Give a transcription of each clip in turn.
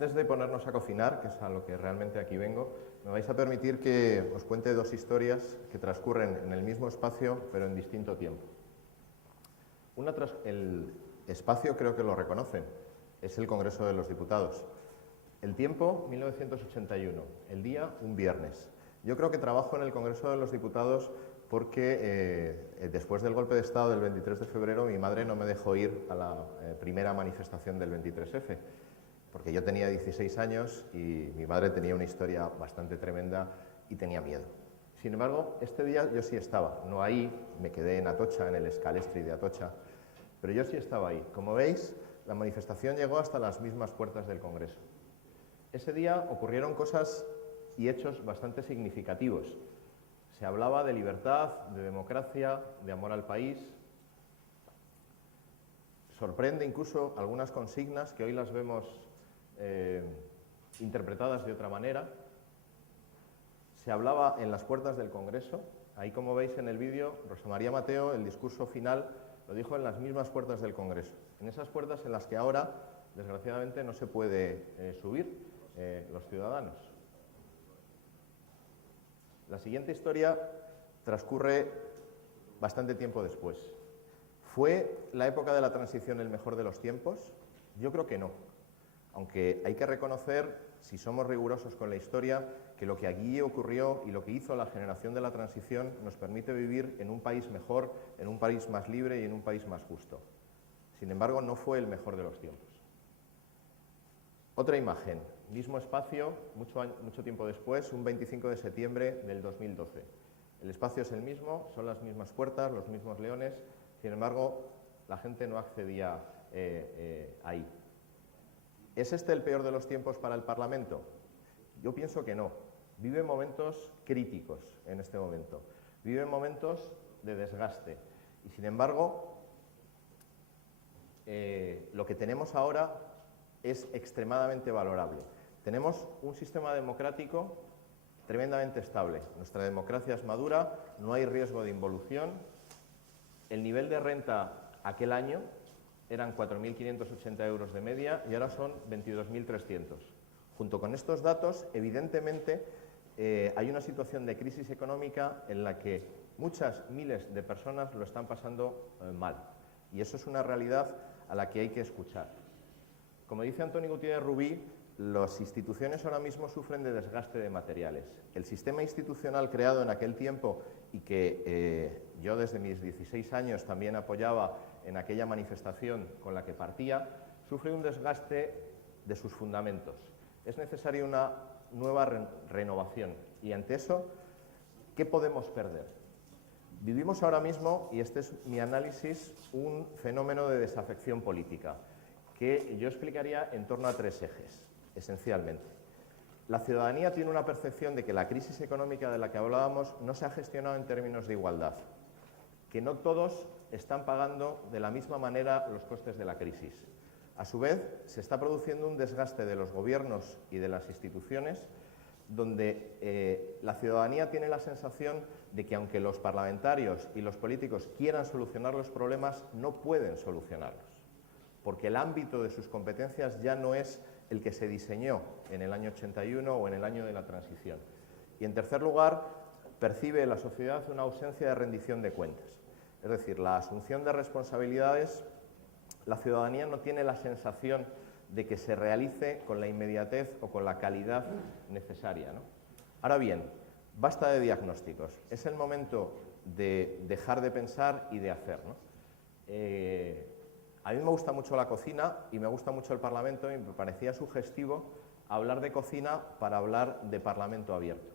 Antes de ponernos a cocinar, que es a lo que realmente aquí vengo, me vais a permitir que os cuente dos historias que transcurren en el mismo espacio, pero en distinto tiempo. El espacio creo que lo reconocen, es el Congreso de los Diputados. El tiempo, 1981, el día, un viernes. Yo creo que trabajo en el Congreso de los Diputados porque después del golpe de Estado del 23 de febrero mi madre no me dejó ir a la primera manifestación del 23F, porque yo tenía 16 años y mi madre tenía una historia bastante tremenda y tenía miedo. Sin embargo, este día yo sí estaba, no ahí, me quedé en Atocha, en el Escalestri de Atocha, pero yo sí estaba ahí. Como veis, la manifestación llegó hasta las mismas puertas del Congreso. Ese día ocurrieron cosas y hechos bastante significativos. Se hablaba de libertad, de democracia, de amor al país. Sorprende incluso algunas consignas que hoy las vemos interpretadas de otra manera. Se hablaba en las puertas del Congreso. Ahí, como veis en el vídeo, Rosa María Mateo, el discurso final, lo dijo en las mismas puertas del Congreso. En esas puertas en las que ahora, desgraciadamente, no se puede subir los ciudadanos. La siguiente historia transcurre bastante tiempo después. ¿Fue la época de la transición el mejor de los tiempos? Yo creo que no. Aunque hay que reconocer, si somos rigurosos con la historia, que lo que allí ocurrió y lo que hizo la generación de la transición nos permite vivir en un país mejor, en un país más libre y en un país más justo. Sin embargo, no fue el mejor de los tiempos. Otra imagen, mismo espacio, mucho tiempo después, un 25 de septiembre del 2012. El espacio es el mismo, son las mismas puertas, los mismos leones, sin embargo, la gente no accedía ahí. ¿Es este el peor de los tiempos para el Parlamento? Yo pienso que no. Vive momentos críticos en este momento. Vive momentos de desgaste. Y sin embargo, lo que tenemos ahora es extremadamente valorable. Tenemos un sistema democrático tremendamente estable. Nuestra democracia es madura, no hay riesgo de involución. El nivel de renta aquel año eran 4.580 euros de media y ahora son 22.300. Junto con estos datos, evidentemente, hay una situación de crisis económica en la que muchas miles de personas lo están pasando mal. Y eso es una realidad a la que hay que escuchar. Como dice Antonio Gutiérrez Rubí, las instituciones ahora mismo sufren de desgaste de materiales. El sistema institucional creado en aquel tiempo y que yo desde mis 16 años también apoyaba en aquella manifestación con la que partía, sufre un desgaste de sus fundamentos. Es necesaria una nueva renovación y ante eso, ¿qué podemos perder? Vivimos ahora mismo, y este es mi análisis, un fenómeno de desafección política que yo explicaría en torno a tres ejes, esencialmente. La ciudadanía tiene una percepción de que la crisis económica de la que hablábamos no se ha gestionado en términos de igualdad, que no todos están pagando de la misma manera los costes de la crisis. A su vez, se está produciendo un desgaste de los gobiernos y de las instituciones donde la ciudadanía tiene la sensación de que aunque los parlamentarios y los políticos quieran solucionar los problemas, no pueden solucionarlos, porque el ámbito de sus competencias ya no es el que se diseñó en el año 81 o en el año de la transición. Y en tercer lugar, percibe la sociedad una ausencia de rendición de cuentas. Es decir, la asunción de responsabilidades, la ciudadanía no tiene la sensación de que se realice con la inmediatez o con la calidad necesaria, ¿no? Ahora bien, basta de diagnósticos. Es el momento de dejar de pensar y de hacer, ¿no? A mí me gusta mucho la cocina y me gusta mucho el Parlamento y me parecía sugestivo hablar de cocina para hablar de Parlamento abierto.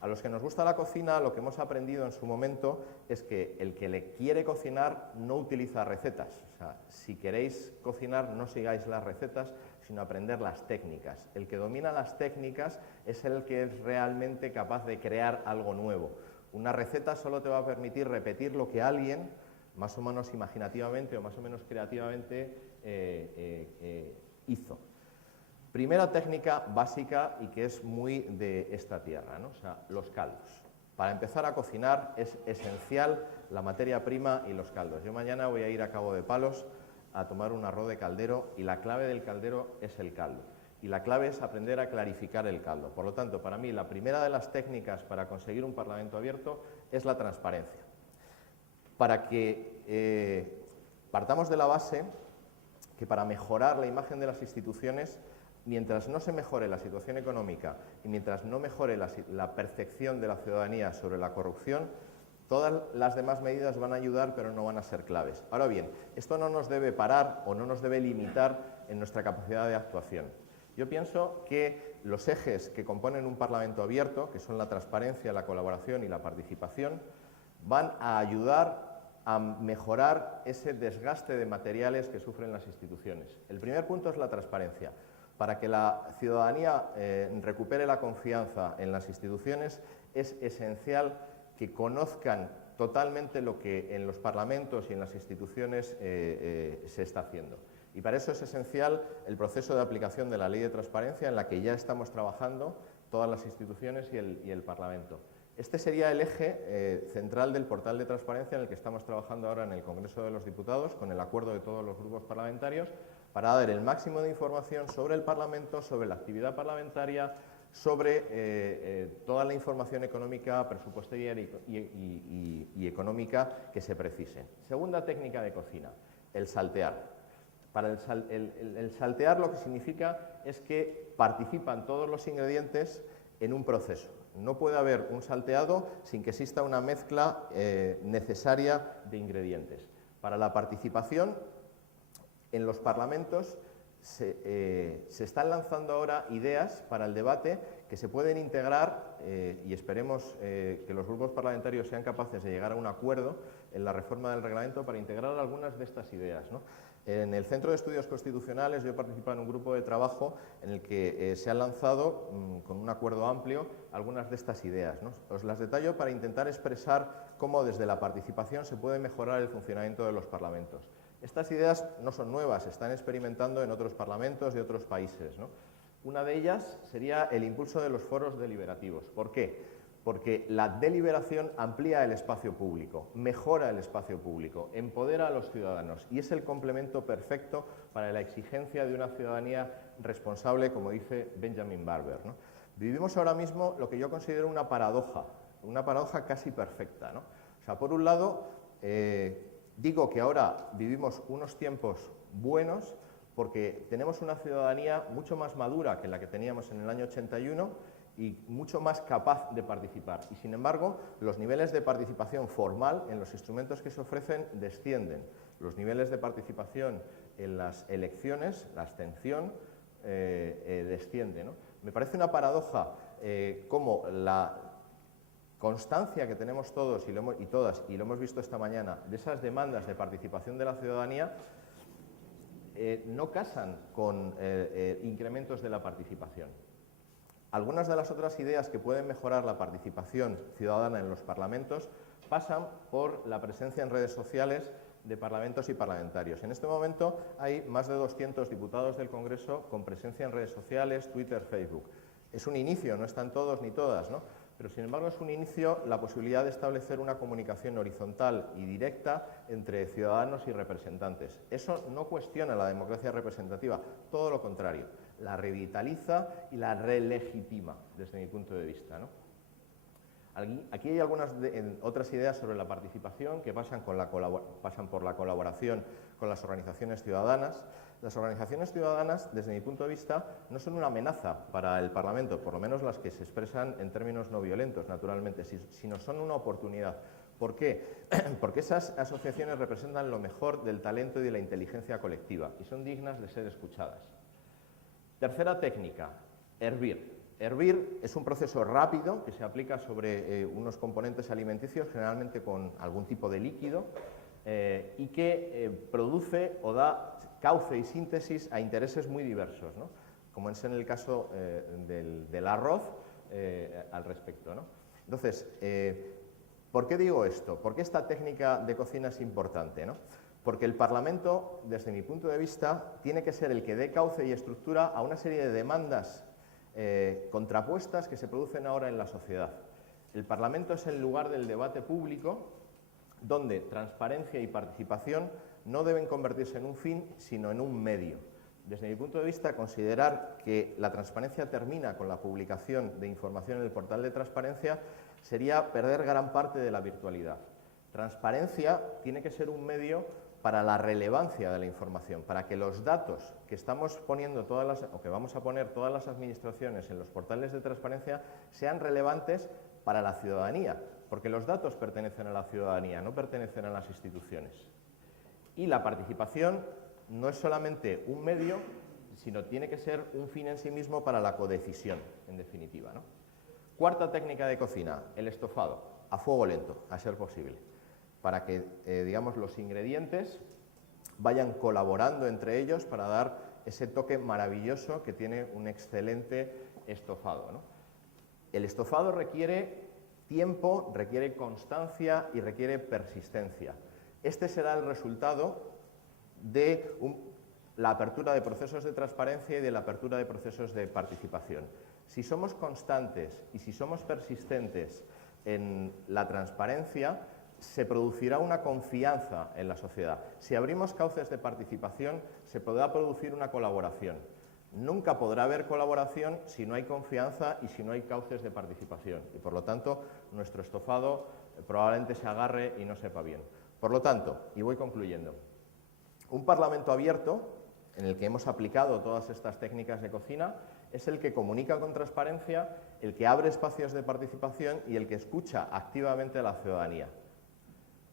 A los que nos gusta la cocina, lo que hemos aprendido en su momento es que el que le quiere cocinar no utiliza recetas. O sea, si queréis cocinar, no sigáis las recetas, sino aprender las técnicas. El que domina las técnicas es el que es realmente capaz de crear algo nuevo. Una receta solo te va a permitir repetir lo que alguien, más o menos imaginativamente o más o menos creativamente, hizo. Primera técnica básica y que es muy de esta tierra, ¿no? O sea, los caldos. Para empezar a cocinar es esencial la materia prima y los caldos. Yo mañana voy a ir a Cabo de Palos a tomar un arroz de caldero y la clave del caldero es el caldo. y la clave es aprender a clarificar el caldo. Por lo tanto, para mí, la primera de las técnicas para conseguir un Parlamento abierto es la transparencia. Para que partamos de la base que para mejorar la imagen de las instituciones, mientras no se mejore la situación económica y mientras no mejore la percepción de la ciudadanía sobre la corrupción, todas las demás medidas van a ayudar, pero no van a ser claves. Ahora bien, esto no nos debe parar o no nos debe limitar en nuestra capacidad de actuación. Yo pienso que los ejes que componen un Parlamento abierto, que son la transparencia, la colaboración y la participación, van a ayudar a mejorar ese desgaste de materiales que sufren las instituciones. El primer punto es la transparencia. Para que la ciudadanía recupere la confianza en las instituciones, es esencial que conozcan totalmente lo que en los parlamentos y en las instituciones se está haciendo. Y para eso es esencial el proceso de aplicación de la Ley de Transparencia, en la que ya estamos trabajando todas las instituciones y el Parlamento. Este sería el eje central del portal de transparencia en el que estamos trabajando ahora en el Congreso de los Diputados, con el acuerdo de todos los grupos parlamentarios, para dar el máximo de información sobre el Parlamento, sobre la actividad parlamentaria, sobre toda la información económica, presupuestaria y económica que se precise. Segunda técnica de cocina, el saltear. Para el saltear lo que significa es que participan todos los ingredientes en un proceso. No puede haber un salteado sin que exista una mezcla necesaria de ingredientes. Para la participación, en los parlamentos se están lanzando ahora ideas para el debate que se pueden integrar y esperemos que los grupos parlamentarios sean capaces de llegar a un acuerdo en la reforma del reglamento para integrar algunas de estas ideas, ¿no? En el Centro de Estudios Constitucionales yo he participado en un grupo de trabajo en el que se han lanzado, con un acuerdo amplio, algunas de estas ideas, ¿no? Os las detallo para intentar expresar cómo desde la participación se puede mejorar el funcionamiento de los parlamentos. Estas ideas no son nuevas, se están experimentando en otros parlamentos de otros países, ¿no? Una de ellas sería el impulso de los foros deliberativos. ¿Por qué? Porque la deliberación amplía el espacio público, mejora el espacio público, empodera a los ciudadanos y es el complemento perfecto para la exigencia de una ciudadanía responsable, como dice Benjamin Barber, ¿no? Vivimos ahora mismo lo que yo considero una paradoja casi perfecta, ¿no? O sea, por un lado, digo que ahora vivimos unos tiempos buenos porque tenemos una ciudadanía mucho más madura que la que teníamos en el año 81 y mucho más capaz de participar. Y sin embargo, los niveles de participación formal en los instrumentos que se ofrecen descienden. Los niveles de participación en las elecciones, la abstención, desciende, ¿no? Me parece una paradoja cómo la constancia que tenemos todos y todas, y lo hemos visto esta mañana, de esas demandas de participación de la ciudadanía, no casan con incrementos de la participación. Algunas de las otras ideas que pueden mejorar la participación ciudadana en los parlamentos pasan por la presencia en redes sociales de parlamentos y parlamentarios. En este momento hay más de 200 diputados del Congreso con presencia en redes sociales, Twitter, Facebook. Es un inicio, no están todos ni todas, ¿no? Pero sin embargo es un inicio la posibilidad de establecer una comunicación horizontal y directa entre ciudadanos y representantes. Eso no cuestiona la democracia representativa, todo lo contrario, la revitaliza y la relegitima desde mi punto de vista, ¿no? Aquí hay algunas otras ideas sobre la participación que pasan por la colaboración con las organizaciones ciudadanas. Las organizaciones ciudadanas, desde mi punto de vista, no son una amenaza para el Parlamento, por lo menos las que se expresan en términos no violentos, naturalmente, sino son una oportunidad. ¿Por qué? Porque esas asociaciones representan lo mejor del talento y de la inteligencia colectiva y son dignas de ser escuchadas. Tercera técnica, hervir. Hervir es un proceso rápido que se aplica sobre unos componentes alimenticios, generalmente con algún tipo de líquido, y que produce o da cauce y síntesis a intereses muy diversos, ¿no? Como es en el caso del arroz al respecto, ¿no? Entonces, ¿por qué digo esto? ¿Por qué esta técnica de cocina es importante, ¿no? Porque el Parlamento, desde mi punto de vista, tiene que ser el que dé cauce y estructura a una serie de demandas contrapuestas que se producen ahora en la sociedad. El Parlamento es el lugar del debate público donde transparencia y participación no deben convertirse en un fin, sino en un medio. Desde mi punto de vista, considerar que la transparencia termina con la publicación de información en el portal de transparencia sería perder gran parte de la virtualidad. Transparencia tiene que ser un medio para la relevancia de la información, para que los datos que estamos poniendo que vamos a poner todas las administraciones en los portales de transparencia sean relevantes para la ciudadanía, porque los datos pertenecen a la ciudadanía, no pertenecen a las instituciones. Y la participación no es solamente un medio, sino tiene que ser un fin en sí mismo para la codecisión, en definitiva, ¿no? Cuarta técnica de cocina, el estofado, a fuego lento, a ser posible, para que, digamos, los ingredientes vayan colaborando entre ellos para dar ese toque maravilloso que tiene un excelente estofado, ¿no? El estofado requiere tiempo, requiere constancia y requiere persistencia. Este será el resultado de la apertura de procesos de transparencia y de la apertura de procesos de participación. Si somos constantes y si somos persistentes en la transparencia, se producirá una confianza en la sociedad. Si abrimos cauces de participación, se podrá producir una colaboración. Nunca podrá haber colaboración si no hay confianza y si no hay cauces de participación. Y por lo tanto, nuestro estofado probablemente se agarre y no sepa bien. Por lo tanto, y voy concluyendo, un Parlamento abierto, en el que hemos aplicado todas estas técnicas de cocina, es el que comunica con transparencia, el que abre espacios de participación y el que escucha activamente a la ciudadanía.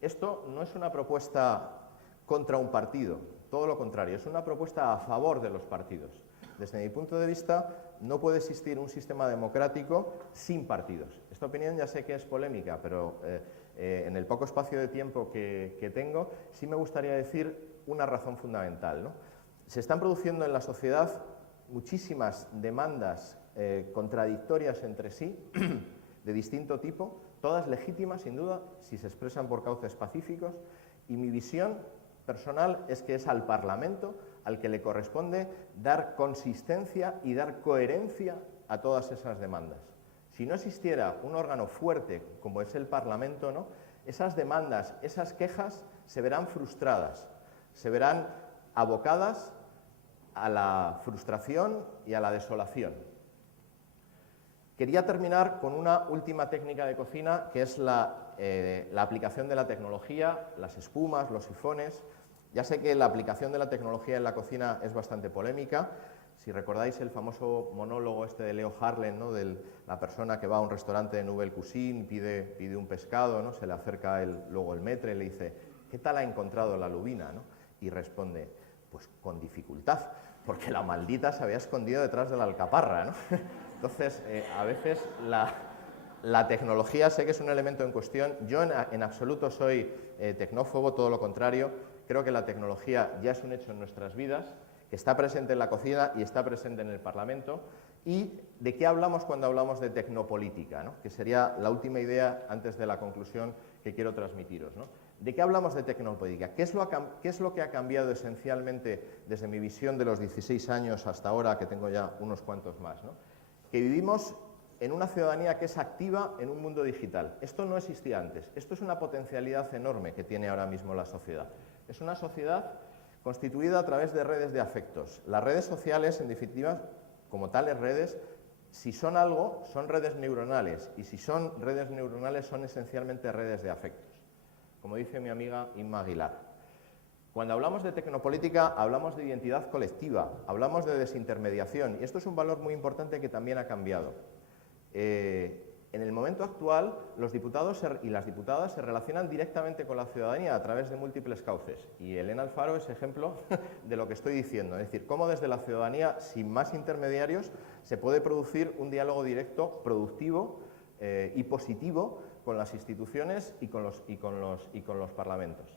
Esto no es una propuesta contra un partido, todo lo contrario, es una propuesta a favor de los partidos. Desde mi punto de vista, no puede existir un sistema democrático sin partidos. Esta opinión ya sé que es polémica, pero en el poco espacio de tiempo que tengo, sí me gustaría decir una razón fundamental, ¿no? Se están produciendo en la sociedad muchísimas demandas contradictorias entre sí, de distinto tipo, todas legítimas, sin duda, si se expresan por cauces pacíficos, y mi visión personal es que es al Parlamento al que le corresponde dar consistencia y dar coherencia a todas esas demandas. Si no existiera un órgano fuerte como es el Parlamento, ¿no?, esas demandas, esas quejas se verán frustradas, se verán abocadas a la frustración y a la desolación. Quería terminar con una última técnica de cocina, que es la aplicación de la tecnología, las espumas, los sifones. Ya sé que la aplicación de la tecnología en la cocina es bastante polémica. Si recordáis el famoso monólogo este de Leo Harlem, ¿no?, de la persona que va a un restaurante de Nouvelle Cuisine, pide un pescado, ¿no?, se le acerca luego el maître y le dice: ¿qué tal ha encontrado la lubina?, ¿no? Y responde: pues con dificultad, porque la maldita se había escondido detrás de la alcaparra, ¿no? Entonces, a veces la tecnología sé que es un elemento en cuestión. Yo en absoluto soy tecnófobo, todo lo contrario. Creo que la tecnología ya es un hecho en nuestras vidas, que está presente en la cocina y está presente en el Parlamento. ¿Y de qué hablamos cuando hablamos de tecnopolítica, ¿no?, que sería la última idea antes de la conclusión que quiero transmitiros, ¿no? ¿De qué hablamos de tecnopolítica? ¿Qué es lo que ha cambiado esencialmente desde mi visión de los 16 años hasta ahora, que tengo ya unos cuantos más, ¿no? Que vivimos en una ciudadanía que es activa en un mundo digital. Esto no existía antes. Esto es una potencialidad enorme que tiene ahora mismo la sociedad. Es una sociedad constituida a través de redes de afectos. Las redes sociales, en definitiva, como tales redes, si son algo, son redes neuronales, y si son redes neuronales, son esencialmente redes de afectos, como dice mi amiga Inma Aguilar. Cuando hablamos de tecnopolítica, hablamos de identidad colectiva, hablamos de desintermediación, y esto es un valor muy importante que también ha cambiado. En el momento actual, los diputados y las diputadas se relacionan directamente con la ciudadanía a través de múltiples cauces, y Elena Alfaro es ejemplo de lo que estoy diciendo, es decir, cómo desde la ciudadanía, sin más intermediarios, se puede producir un diálogo directo, productivo y positivo con las instituciones y con los parlamentos.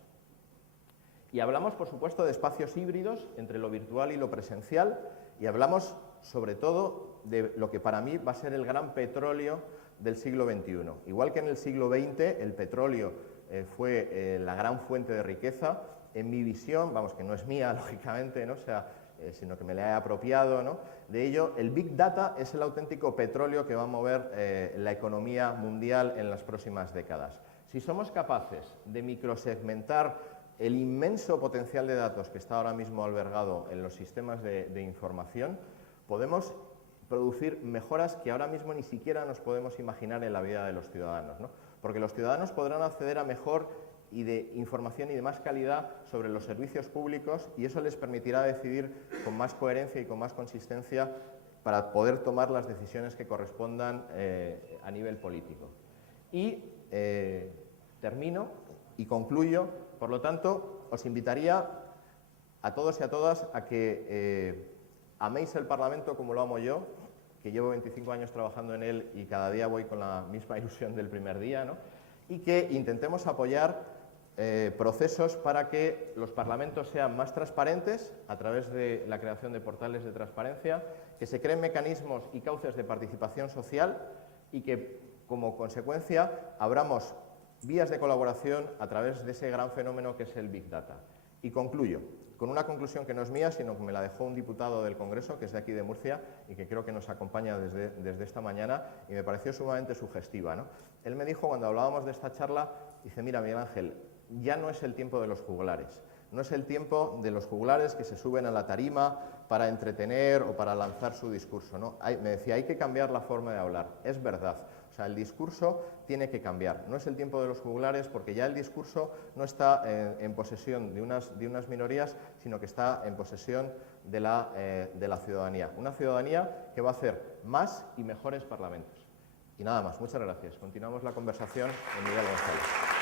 Y hablamos, por supuesto, de espacios híbridos entre lo virtual y lo presencial, y hablamos, sobre todo, de lo que para mí va a ser el gran petróleo del siglo XXI. Igual que en el siglo XX el petróleo fue la gran fuente de riqueza, en mi visión, vamos, que no es mía, lógicamente, ¿no?, sino que me la he apropiado, ¿no?, de ello, el Big Data es el auténtico petróleo que va a mover la economía mundial en las próximas décadas. Si somos capaces de microsegmentar el inmenso potencial de datos que está ahora mismo albergado en los sistemas de información, podemos producir mejoras que ahora mismo ni siquiera nos podemos imaginar en la vida de los ciudadanos, ¿no? Porque los ciudadanos podrán acceder a mejor y de información y de más calidad sobre los servicios públicos, y eso les permitirá decidir con más coherencia y con más consistencia para poder tomar las decisiones que correspondan a nivel político. Y termino y concluyo. Por lo tanto, os invitaría a todos y a todas a que améis el Parlamento como lo amo yo, que llevo 25 años trabajando en él y cada día voy con la misma ilusión del primer día, ¿no? Y que intentemos apoyar procesos para que los parlamentos sean más transparentes a través de la creación de portales de transparencia, que se creen mecanismos y cauces de participación social y que, como consecuencia, abramos vías de colaboración a través de ese gran fenómeno que es el Big Data. Y concluyo con una conclusión que no es mía, sino que me la dejó un diputado del Congreso, que es de aquí de Murcia, y que creo que nos acompaña desde esta mañana, y me pareció sumamente sugestiva, ¿no? Él me dijo, cuando hablábamos de esta charla, dice, mira, Miguel Ángel, ya no es el tiempo de los juglares. No es el tiempo de los juglares que se suben a la tarima para entretener o para lanzar su discurso, ¿no? Me decía, hay que cambiar la forma de hablar. Es verdad. O sea, el discurso tiene que cambiar. No es el tiempo de los juglares porque ya el discurso no está en posesión de unas minorías, sino que está en posesión de la ciudadanía. Una ciudadanía que va a hacer más y mejores parlamentos. Y nada más. Muchas gracias. Continuamos la conversación en Miguel González.